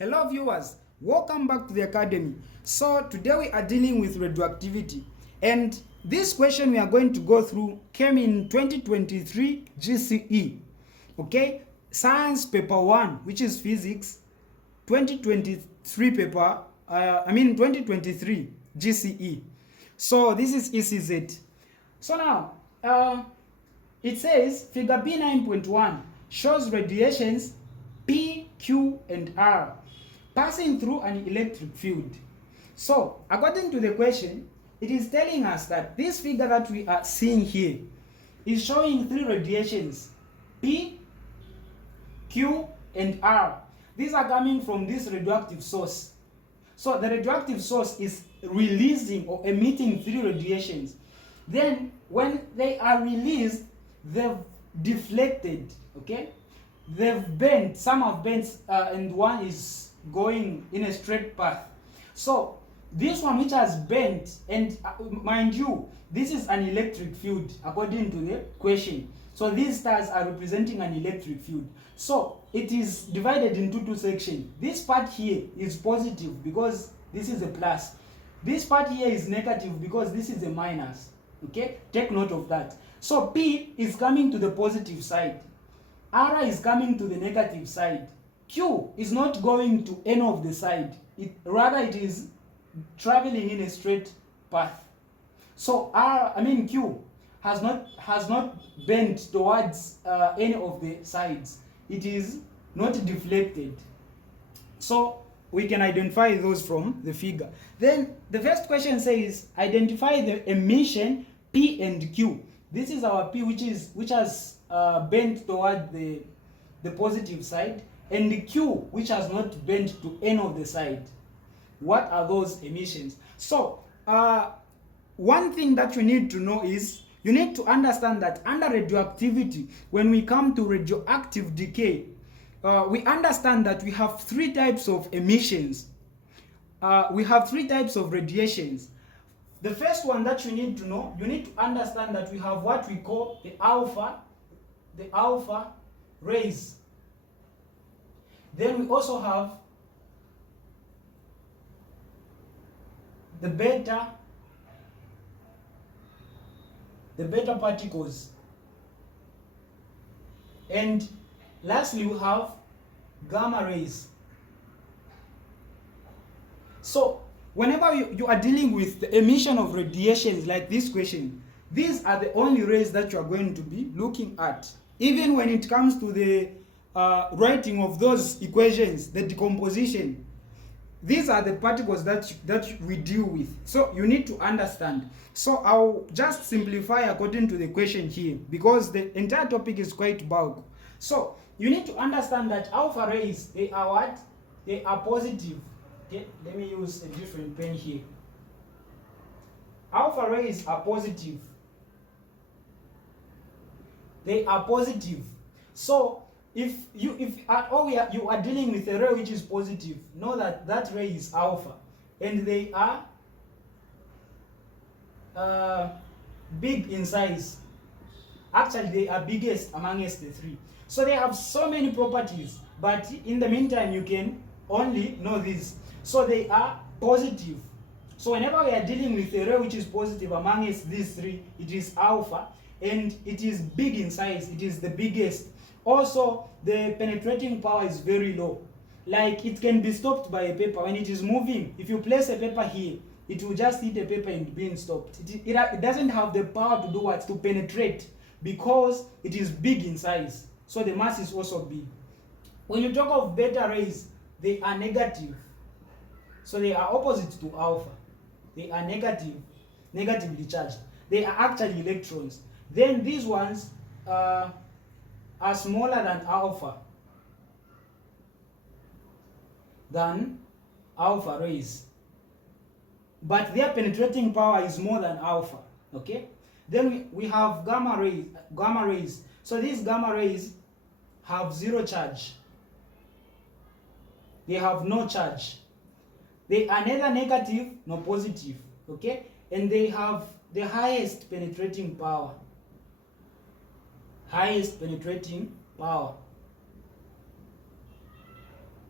Hello viewers, welcome back to the academy. So today we are dealing with radioactivity, and this question we are going to go through came in 2023 GCE. Okay, science paper 1, which is physics, 2023 paper, 2023 GCE. So this is ECZ. So now, it says figure B9.1 shows radiations P, Q, and R passing through an electric field. So, according to the question, it is telling us that this figure that we are seeing here is showing three radiations, P, Q, and R. These are coming from this radioactive source. So, the radioactive source is releasing or emitting three radiations. Then, when they are released, they've deflected, okay? They've bent, some have bent, and one is going in a straight path. So this one which has bent, and mind you, this is an electric field according to the question. So these stars are representing an electric field. So it is divided into two sections. This part here is positive because this is a plus. This part here is negative because this is a minus. Okay, take note of that. So P is coming to the positive side, R is coming to the negative side. Q is not going to any of the side. Rather it is traveling in a straight path. So Q has not bent towards any of the sides. It is not deflected. So we can identify those from the figure. Then the first question says identify the emission P and Q. This is our P which has bent toward the positive side, and the Q which has not bent to any of the side. What are those emissions? So one thing that you need to know is you need to understand that under radioactivity, when we come to radioactive decay, we understand that we have three types of emissions. We have three types of radiations. The first one that you need to know, you need to understand that we have what we call the alpha rays. Then we also have the beta particles. And lastly, we have gamma rays. So whenever you are dealing with the emission of radiations like this question, these are the only rays that you are going to be looking at. Even when it comes to the writing of those equations, the decomposition, these are the particles that we deal with. So you need to understand. So I'll just simplify according to the question here because the entire topic is quite bulk. So you need to understand that alpha rays, they are what? They are positive. Okay, let me use a different pen here. Alpha rays are positive. They are positive. So if at all you are dealing with a ray which is positive, know that that ray is alpha, and they are big in size. Actually, they are biggest amongst the three. So they have so many properties, but in the meantime, you can only know this. So they are positive. So whenever we are dealing with a ray which is positive amongst these three, it is alpha, and it is big in size. It is the biggest. Also, the penetrating power is very low. Like it can be stopped by a paper when it is moving. If you place a paper here, it will just hit a paper and being stopped. It doesn't have the power to do what? To penetrate, because it is big in size. So the mass is also big. When you talk of beta rays, they are negative. So they are opposite to alpha. They are negatively charged. They are actually electrons. Then these ones are smaller than alpha rays, but their penetrating power is more than alpha. Okay, then we have gamma rays. So these gamma rays have zero charge. They have no charge. They are neither negative nor positive. Okay, and they have the highest penetrating power.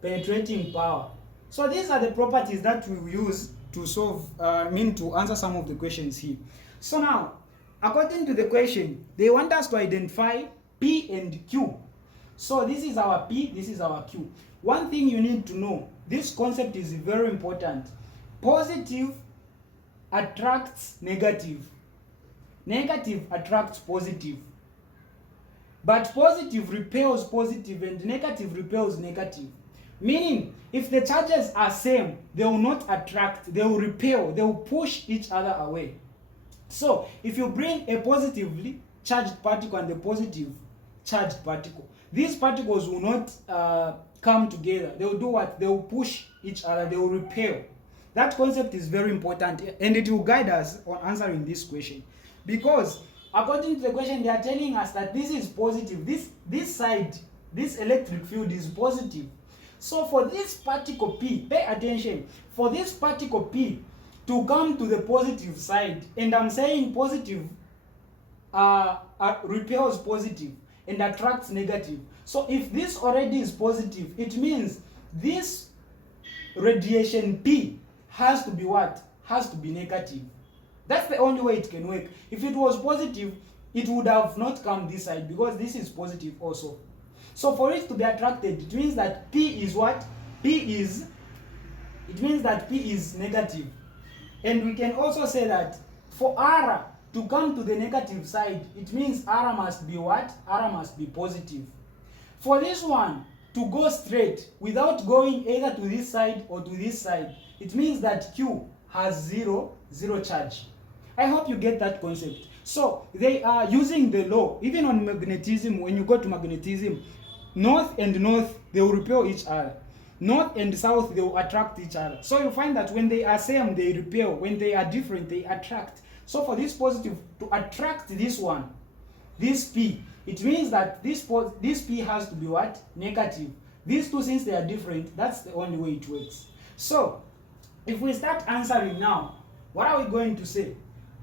penetrating power. So these are the properties that we use to solve, to answer some of the questions here. So now, according to the question, they want us to identify P and Q. So this is our P, this is our Q. One thing you need to know, this concept is very important. Positive attracts negative. Negative attracts positive. But positive repels positive and negative repels negative. Meaning, if the charges are same, they will not attract, they will repel, they will push each other away. So, if you bring a positively charged particle and a positive charged particle, these particles will not come together. They will do what? They will push each other, they will repel. That concept is very important and it will guide us on answering this question. Because according to the question, they are telling us that this is positive. This side, this electric field is positive. So for this particle P, pay attention, for this particle P to come to the positive side, and I'm saying positive repels positive and attracts negative. So if this already is positive, it means this radiation P has to be what? Has to be negative. That's the only way it can work. If it was positive, it would have not come this side because this is positive also. So for it to be attracted, it means that P is what? It means that P is negative. And we can also say that for R to come to the negative side, it means R must be what? R must be positive. For this one to go straight without going either to this side or to this side, it means that Q has zero charge. I hope you get that concept. So they are using the law. Even on magnetism, when you go to magnetism, north and north, they will repel each other. North and south, they will attract each other. So you find that when they are same, they repel. When they are different, they attract. So for this positive to attract this one, this P, it means that this P has to be what? Negative. These two, since they are different, that's the only way it works. So if we start answering now, what are we going to say?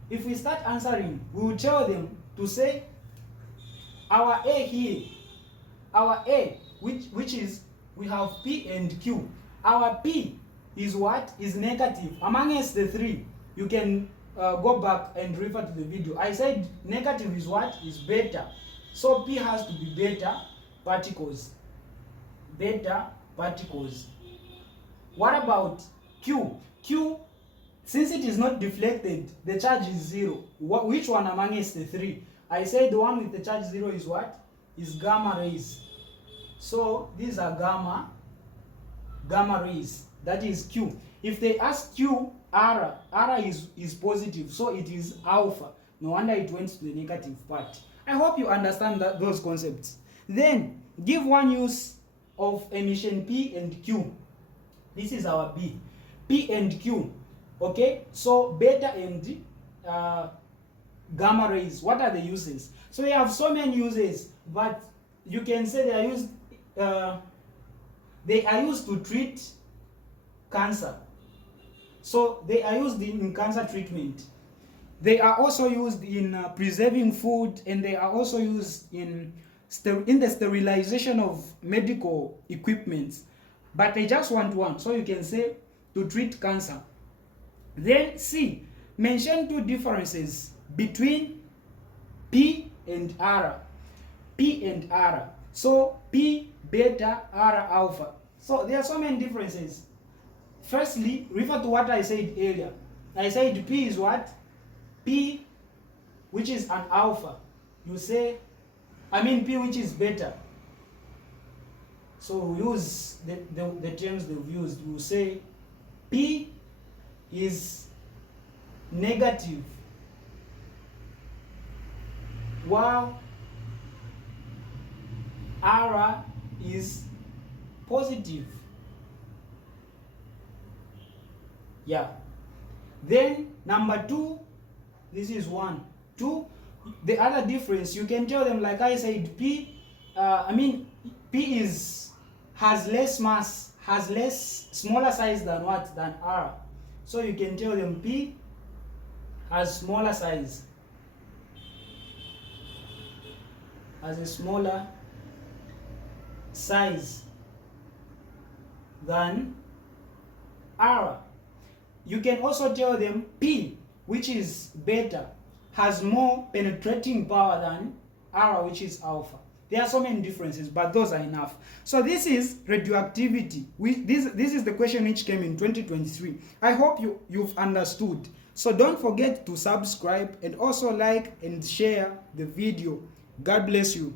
If we start answering, we will tell them to say our A here, our A, which is, we have P and Q. Our P is what? Is negative. Amongst the three, you can go back and refer to the video. I said negative is what? Is beta. So P has to be beta particles. Beta particles. What about Q? Q, since it is not deflected, the charge is zero. Which one amongst the three? I said the one with the charge zero is what? Is gamma rays. So these are gamma rays. That is Q. If they ask Q, R is positive, so it is alpha. No wonder it went to the negative part. I hope you understand those concepts. Then give one use of emission P and Q. This is our B. P and Q. Okay, so beta and gamma rays, what are the uses? So we have so many uses, but you can say they are used to treat cancer. So they are used in cancer treatment. They are also used in preserving food, and they are also used in the sterilization of medical equipment. But they just want one, so you can say to treat cancer. Then C, mention two differences between P and R. P and R. So P beta, R alpha. So there are so many differences. Firstly, refer to what I said earlier. I said P is what? P, which is an alpha. You say, P, which is beta. So we use the terms they've used. You say P is negative, while R is positive. Yeah. Then number two, this is 1. 2, the other difference, you can tell them, like I said, P has less mass, has less, smaller size than what? Than R. So you can tell them P has smaller size, has a smaller size than R. You can also tell them P, which is beta, has more penetrating power than R, which is alpha. There are so many differences, but those are enough. So this is radioactivity. This is the question which came in 2023. I hope you've understood. So don't forget to subscribe and also like and share the video. God bless you.